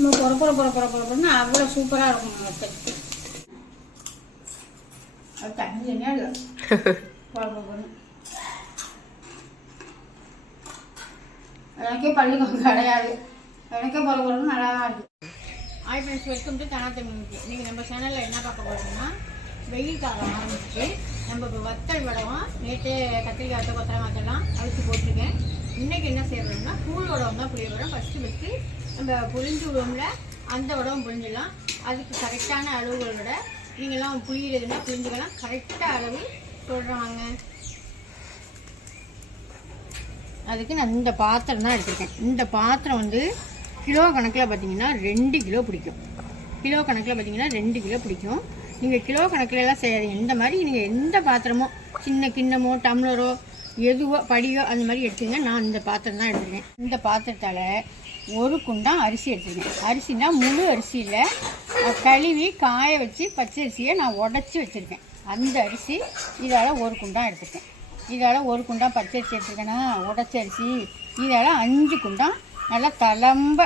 பொறப்புறன்னு அவ்வளோ சூப்பராக இருக்கும் வத்தல். அது தண்ணி தனியாக இல்லை பொறப்புறன்னு எனக்கே பள்ளிக்கு கிடையாது. எனக்கே பொறப்புறன்னு நல்லா தான் இருக்குது. ஹாய் ஃப்ரெண்ட்ஸ், வெல்கம் டு தனா தமிழ். நீங்கள் நம்ம சேனலில் என்ன பார்க்க போகிறோம்னா, வெயில் காலம் ஆரம்பிச்சு நம்ம இப்போ வத்தல் வடகம் நேற்று கத்திரிக்காய் கொத்தரங்காய்லாம் அழிச்சு போட்டிருக்கேன். இன்றைக்கி என்ன செய்யறோம்னா கூழ் வடகம் தான் புளிய வரோம். ஃபஸ்ட்டு நம்ம புளிஞ்சு விடுவோம்ல, அந்த வடகம் புளிஞ்சிடலாம். அதுக்கு கரெக்டான அளவுகளோட நீங்கள்லாம் புளியிறதுன்னா புளிஞ்சுக்கலாம். கரெக்டாக அளவு சொல்கிறாங்க. அதுக்கு நான் இந்த பாத்திரம் தான் எடுத்துருக்கேன். இந்த பாத்திரம் வந்து கிலோ கணக்கில் பார்த்தீங்கன்னா 2 கிலோ பிடிக்கும். கிலோ கணக்கில் பார்த்தீங்கன்னா 2 கிலோ பிடிக்கும். நீங்கள் கிலோ கணக்கில் எல்லாம் செய்யாதீங்க. இந்த மாதிரி நீங்கள் எந்த பாத்திரமோ, சின்ன கிண்ணமோ டம்ளரோ எதுவோ படியோ அந்த மாதிரி எடுத்துங்க. நான் இந்த பாத்திரம் தான் எடுத்துருக்கேன். இந்த பாத்திரத்தால் 1 குண்டான் அரிசி எடுத்துருக்கேன். அரிசினா முழு அரிசியில் கழுவி காய வச்சு பச்சை அரிசியை நான் உடச்சி வச்சுருக்கேன். அந்த அரிசி இதால் 1 குண்டான் எடுத்துருக்கேன். இதால் 1 குண்டான் பச்சை அரிசி எடுத்துருக்கேன்னா உடச்ச அரிசி. இதால் 5 குண்டான் நல்லா தளம்ப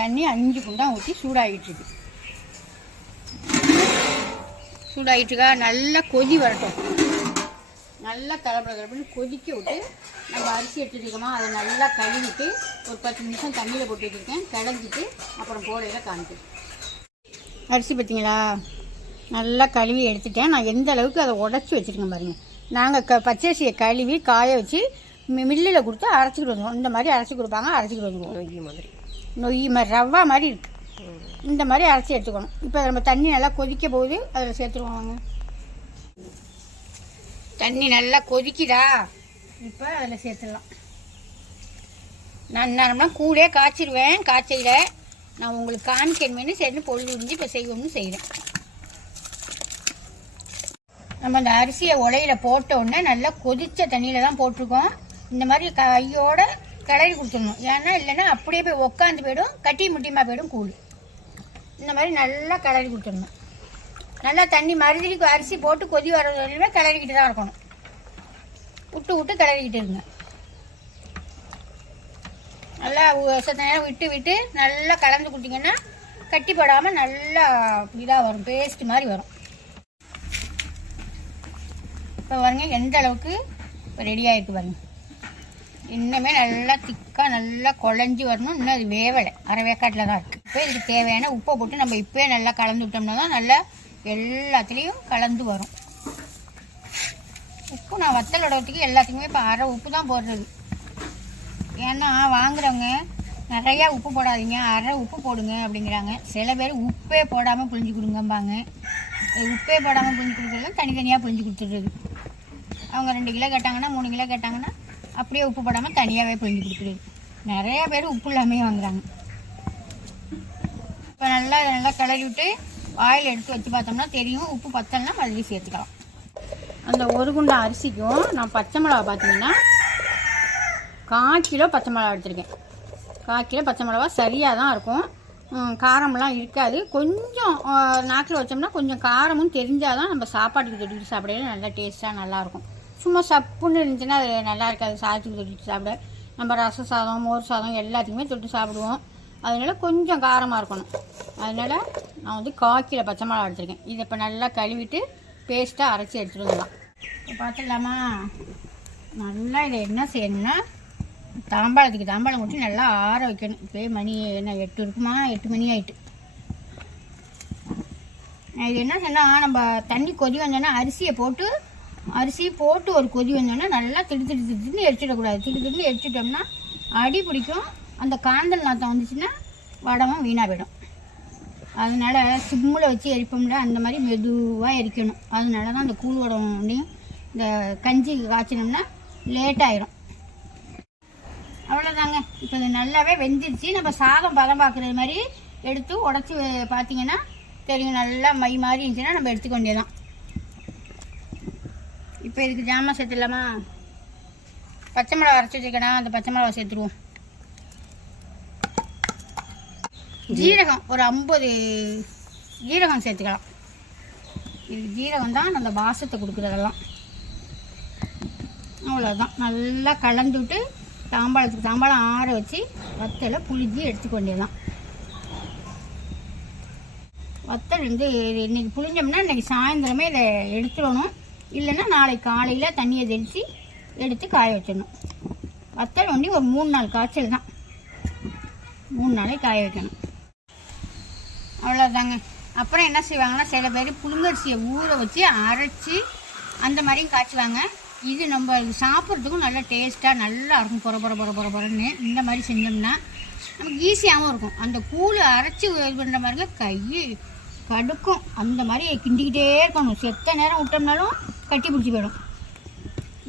தண்ணி 5 குண்டான் ஊற்றி சூடாகிட்டுருக்கு. சூடாகிட்டுருக்கா, நல்லா கொதி வரட்டும். நல்லா தளபுன்னு கொதிக்க விட்டு நம்ம அரிசி எடுத்துட்டுருக்கோமா, அதை நல்லா கழுவிட்டு ஒரு 10 நிமிஷம் தண்ணியில் போட்டு வச்சுருக்கேன். கிளஞ்சிட்டு அப்புறம் போடையில் காமிச்சு. அரிசி பார்த்தீங்களா, நல்லா கழுவி எடுத்துட்டேன். நான் எந்த அளவுக்கு அதை உடச்சி வச்சுருக்கேன் பாருங்கள். நாங்கள் பச்சரிசியை கழுவி காய வச்சு மில்லில் கொடுத்து அரைச்சிக்கிட்டு வந்துடுவோம். இந்த மாதிரி அரைச்சி கொடுப்பாங்க, அரைச்சிக்கிட்டு வந்துடுவோம். நொய் மாதிரி ரவா மாதிரி இருக்குது. இந்த மாதிரி அரைச்சி எடுத்துக்கணும். இப்போ நம்ம தண்ணி நல்லா கொதிக்க போகுது, அதில் சேர்த்துருவாங்க. தண்ணி நல்லா கொதிக்குதா, இப்போ அதில் சேர்த்துடலாம். நான் கூடே காய்ச்சிடுவேன். காய்ச்சையில் நான் உங்களுக்கு காமிக்கணுமேனு சரி பொருள் உறிஞ்சி இப்போ செய்வோம்னு செய்கிறேன். நம்ம அந்த அரிசியை உலையில போட்ட உடனே நல்லா கொதித்த தண்ணியில் தான் போட்டிருக்கோம். இந்த மாதிரி கையோட கிளறி கொடுத்துடணும். ஏன்னா இல்லைன்னா அப்படியே போய் உக்காந்து போயிடும், கட்டி முட்டியமாக போயிடும் கூழ். இந்த மாதிரி நல்லா கிளறி கொடுத்துடணும். நல்லா தண்ணி மறுபடியும் அரிசி போட்டு கொதி வர வரையுமே கிளறிக்கிட்டு தான் இருக்கணும். விட்டு கிளறிக்கிட்டு இருங்க. நல்லா சத்த நேரம் விட்டு நல்லா கலந்து கொடுத்தீங்கன்னா கட்டி போடாமல் நல்லா இதாக வரும், பேஸ்ட் மாதிரி வரும். இப்போ பாருங்க எந்த அளவுக்கு இப்போ ரெடியாக இருக்குது பாருங்க. இன்னுமே நல்லா திக்காக நல்லா குழஞ்சி வரணும். இன்னும் அது வேவலை, அரை வேக்காட்டில் தான் இருக்குது. இப்போ இதுக்கு தேவையான உப்பை போட்டு நம்ம இப்போயே நல்லா கலந்து விட்டோம்னா தான் நல்லா எல்லாத்துலேயும் கலந்து வரும். உப்பு நான் வத்தல் வடகத்துக்கு எல்லாத்துக்குமே இப்போ அரை உப்பு தான் போடுறது. ஏன்னா வாங்குறவங்க நிறையா உப்பு போடாதீங்க, அரை உப்பு போடுங்க அப்படிங்கிறாங்க. சில பேர் உப்பே போடாமல் புழிஞ்சு கொடுங்கம்பாங்க. உப்பே போடாமல் புழிஞ்சு கொடுக்குறதுலாம் தனித்தனியாக புழிஞ்சு கொடுத்துடுறது. அவங்க 2 கிலோ கேட்டாங்கன்னா 3 கிலோ கேட்டாங்கன்னா அப்படியே உப்பு போடாமல் தனியாகவே புழிஞ்சு கொடுக்குறது. நிறையா பேர் உப்பு இல்லாமே வாங்குறாங்க. இப்போ நல்லா கிளறி விட்டு ஆயில் எடுத்து வச்சு பார்த்தோம்னா தெரியும். உப்பு பத்தலைன்னா மறுபடியும் சேர்த்துக்கலாம். அந்த 1 குண்டா அரிசிக்கும் நான் பச்சை மிளகா பார்த்தீங்கன்னா 1/4 கிலோ பச்சை மிளகா எடுத்துருக்கேன். 1/4 கிலோ பச்சை மிளகா சரியாக தான் இருக்கும். காரமெல்லாம் இருக்காது. கொஞ்சம் நாக்கில் வச்சோம்னா கொஞ்சம் காரமும் தெரிஞ்சால் தான் நம்ம சாப்பாட்டுக்கு தொட்டிட்டு சாப்பிடையில நல்லா டேஸ்ட்டாக நல்லாயிருக்கும். சும்மா சப்புன்னு இருந்துச்சுன்னா அது நல்லா இருக்காது. சாதத்துக்கு தொட்டிட்டு சாப்பிட நம்ம ரச சாதம், மோர் சாதம் எல்லாத்துக்குமே தொட்டு சாப்பிடுவோம். அதனால் கொஞ்சம் காரமாக இருக்கணும். அதனால் நான் வந்து 1/4 கிலோ பச்சை மிளகா எடுத்துருக்கேன். இதை இப்போ நல்லா கழுவிட்டு பேஸ்ட்டாக அரைச்சி எடுத்துகிட்டு வந்துடலாம். இப்போ பார்த்துடலாமா, நல்லா இதை என்ன செய்யணும்னா தாம்பாளம் ஊற்றி நல்லா ஆற வைக்கணும். இப்போ மணி என்ன 8 இருக்குமா, 8 மணி ஆகிட்டு. இது என்ன சொன்னால் நம்ம தண்ணி கொதி வந்தோன்னா அரிசி போட்டு ஒரு கொதி வந்தோன்னா நல்லா திடுன்னு எரிச்சிடக்கூடாது. திடுன்னு எரிச்சிட்டோம்னா அடி பிடிக்கும். அந்த காந்தல் நாத்தம் வந்துச்சுன்னா வடமும் வீணாக போயிடும். அதனால் சிம்மில் வச்சு எரிப்போம்ல, அந்த மாதிரி மெதுவாக எரிக்கணும். அதனால தான் அந்த கூழ் வடமும் இந்த கஞ்சி காய்ச்சினோம்னா லேட்டாகிடும். அவ்வளோதாங்க. இப்போ இது நல்லாவே வெந்துருச்சு. நம்ம சாதம் பதம் பார்க்குறது மாதிரி எடுத்து உடச்சி பார்த்தீங்கன்னா தெரியும். நல்லா மை மாதிரி இருந்துச்சுன்னா நம்ம எடுத்துக்க வேண்டியதான். இப்போ இதுக்கு ஜாமான் சேர்த்துடலாமா. பச்சை மிளகா அரைச்சி வச்சுக்கடா, அந்த பச்சை மிளகா சேர்த்துருவோம். ஜீரகம் ஒரு 50 ஜீரகம் சேர்த்துக்கலாம். இது ஜீரகம் தான் அந்த வாசத்தை கொடுக்குறதெல்லாம். அவ்வளோதான். நல்லா கலந்து விட்டு தாம்பாளம் ஆற வச்சு வத்தலை புளிஞ்சி எடுத்துக்க வேண்டியதுதான். வத்தல் வந்து இன்றைக்கி புளிஞ்சோம்னா இன்றைக்கி சாயந்தரமே இதை எடுத்துடணும். இல்லைன்னா நாளைக்கு காலையில் தண்ணியை தெளித்து எடுத்து காய வச்சிடணும். வத்தல் ஒண்டி ஒரு 3 நாள் காய்ச்சல் தான், 3 நாளைக்கு காய வைக்கணும். அவ்வளோதாங்க. அப்புறம் என்ன செய்வாங்கன்னா, சில பேர் புழுங்கரிசியை ஊற வச்சு அரைச்சி அந்த மாதிரியும் காய்ச்சுவாங்க. இது நம்ம சாப்பிட்றதுக்கும் நல்லா டேஸ்ட்டாக நல்லா இருக்கும். பொறன்னு இந்த மாதிரி செஞ்சோம்னா நமக்கு ஈஸியாகவும் இருக்கும். அந்த கூழ் அரைச்சி இது பண்ணுற மாதிரிங்க கை கடுக்கும். அந்த மாதிரி கிண்டிக்கிட்டே இருக்கணும். செத்த நேரம் விட்டோம்னாலும் கட்டி பிடிச்சி போயிடும்.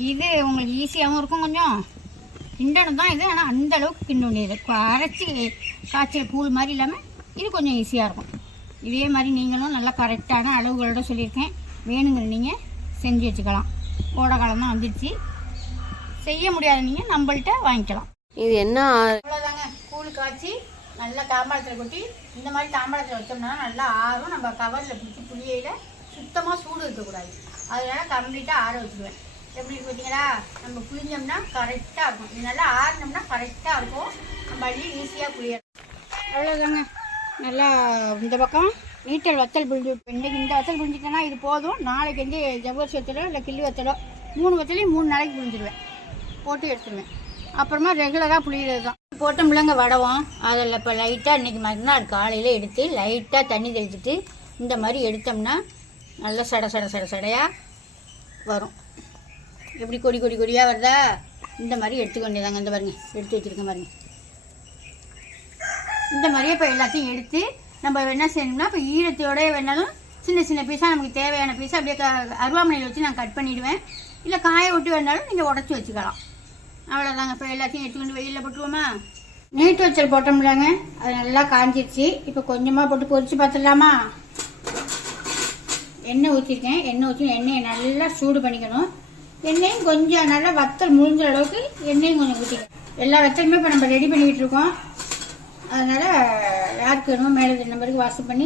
இது உங்களுக்கு ஈஸியாகவும் இருக்கும். கொஞ்சம் கிண்டணும் தான் இது, ஆனால் அந்த அளவுக்கு கிண்ட முடியாது. அரைச்சி காய்ச்சல் கூழ் மாதிரி இல்லாமல் இது கொஞ்சம் ஈஸியாக இருக்கும். இதே மாதிரி நீங்களும் நல்லா கரெக்டான அளவுகளோட சொல்லியிருக்கேன். வேணுங்கிற நீங்கள் செஞ்சு வச்சுக்கலாம். கோடை காலம் தான் வந்துடுச்சு, செய்ய முடியாத நீங்கள் நம்மள்கிட்ட வாங்கிக்கலாம். இது என்ன அவ்வளோதாங்க. கூழ் காய்ச்சி நல்லா தாம்பாளத்தில் கொட்டி இந்த மாதிரி தாம்பாளத்தில் வச்சோம்னா நல்லா ஆறும். நம்ம கவரில் பிடிச்சி புளியையில் சுத்தமாக சூடு இருக்கக்கூடாது. அதனால கம்ப்ளீட்டாக ஆற வச்சுக்குவேன். எப்படி பார்த்தீங்களா, நம்ம புளிஞ்சோம்னா கரெக்டாக இருக்கும். இது நல்லா ஆறினோம்னா கரெக்டாக இருக்கும். நம்ம அள்ளி ஈஸியாக புளியும். அவ்வளோதாங்க. நல்லா இந்த பக்கம் நீட்டல் வத்தல் புளிஞ்சு இன்றைக்கி இந்த வத்தல் புளிஞ்சிட்டேன்னா இது போதும். நாளைக்கு வந்து ஜவ்வரிசி வத்தலோ இல்லை கிள்ளி வத்தலோ 3 வத்தலையும் 3 நாளைக்கு புளிஞ்சிடுவேன், போட்டு எடுத்துடுவேன். அப்புறமா ரெகுலராக புளிகிறது தான். போட்டோம்லங்க வடவும் அதில் இப்போ லைட்டாக இன்றைக்கி மறுநாள் காலையில் எடுத்து லைட்டாக தண்ணி தெளிச்சுட்டு இந்த மாதிரி எடுத்தோம்னா நல்லா சடையாக வரும். எப்படி கொடியாக வருதா, இந்த மாதிரி எடுத்துக்க வேண்டியதாங்க. இந்த பாருங்க எடுத்து வச்சுருக்கேன் பாருங்க. இந்த மாதிரியே இப்போ எல்லாத்தையும் எடுத்து நம்ம என்ன செய்யணும்னா, இப்போ ஈரத்தையோடய வேணாலும் சின்ன பீஸாக நமக்கு தேவையான பீஸாக அப்படியே அருவாமனையில் வச்சு நான் கட் பண்ணிவிடுவேன். இல்லை காய விட்டு வேணாலும் நீங்கள் உடச்சி வச்சுக்கலாம். அவ்வளோதாங்க. இப்போ எல்லாத்தையும் எடுத்துக்கொண்டு வெயிலில் போட்டுருவோமா. நீட்டு வச்சல் போட்டோம்லாங்க, அது நல்லா காஞ்சிடுச்சு. இப்போ கொஞ்சமாக போட்டு பொரிச்சு பார்த்துடலாமா. எண்ணெய் ஊற்றிருக்கேன். எண்ணெய் ஊற்றி எண்ணெயை நல்லா சூடு பண்ணிக்கணும். எண்ணெயும் கொஞ்சம் நல்லா வத்தல் முடிஞ்ச அளவுக்கு எண்ணெயும் கொஞ்சம் ஊற்றிக்கணும். எல்லா வத்தலுமே இப்போ நம்ம ரெடி பண்ணிக்கிட்டு இருக்கோம். அதனால் யாருக்கு வேணுமோ மேலே நம்பருக்கு வாட்ஸ்அப் பண்ணி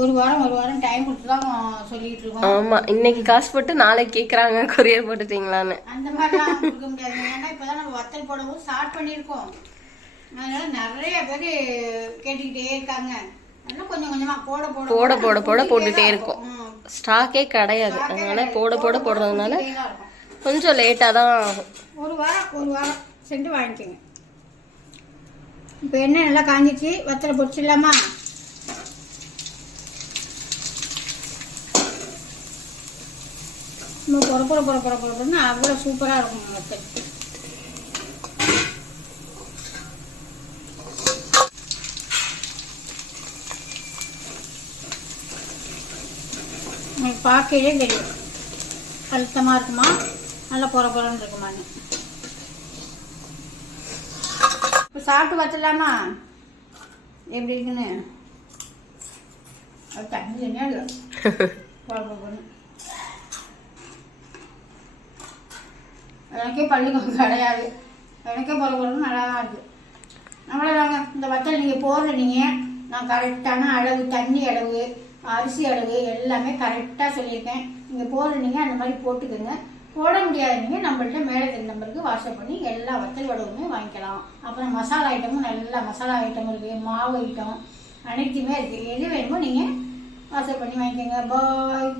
ஒரு வாரம் டைம் கொடுத்து தான் சொல்லிட்டு இருக்கோம். ஆமா, இன்னைக்கு காசு போட்டு நாளைக்கு கேக்குறாங்க கொரியர் போட்டுட்டீங்களான்னு. அந்த மாதிரிலாம் கொடுக்க முடியாது. ஏன்னா இப்பதான் நம்ம வத்தல் போடவும் ஸ்டார்ட் பண்ணியிருக்கோம். அதனால நிறைய பேர் கேட்டுக்கிட்டே இருக்காங்க. அதனால கொஞ்சம் கொஞ்சமா போட போட்டுட்டே இருக்கும். ஸ்டாக்கே கிடையாது. அதனால போடுறதுனால கொஞ்சம் லேட்டா தான் ஆகும். ஒரு வாரம் சென்று வாங்கிக்கோங்க. இப்போ எண்ணெய் நல்லா காஞ்சிச்சு, வத்தலை பொரிச்சிடலாமா. பொறப்புறன்னு அவ்வளோ சூப்பராக இருக்கும் வத்தல். உங்களுக்கு பார்க்கவே தெரியும் அழுத்தமாக இருக்குமா, நல்லா பொறப்புறன்னு இருக்குமான்னு. இப்போ சாப்பிட்டு பார்த்துடலாமா எப்படி இருக்குன்னு. அது தண்ணி என்ன இல்லை பொறப்புறன்னு. எனக்கே பள்ளிக்கூடம் கிடையாது, எனக்கே பொறப்புறன்னு நல்லா தான் இருக்குது. அவ்வளோதாங்க. இந்த வத்தல் நீங்கள் போடுறீங்க, நான் கரெக்டான அளவு, தண்ணி அளவு, அரிசி அளவு எல்லாமே கரெக்டாக சொல்லியிருக்கேன். நீங்கள் போடுறீங்க அந்த மாதிரி போட்டுக்கோங்க. போட முடியாதீங்க நம்மள்ட்ட மேலே நம்பருக்கு வாட்ஸ்அப் பண்ணி எல்லா வத்தல் வடவுமே வாங்கிக்கலாம். அப்புறம் மசாலா ஐட்டமும் நல்லா மசாலா ஐட்டம் இருக்குது, மாவு ஐட்டம் அனைத்துமே இருக்குது. எது வேணுமோ நீங்கள் வாட்ஸ்அப் பண்ணி வாங்கிக்கோங்க. பாய்.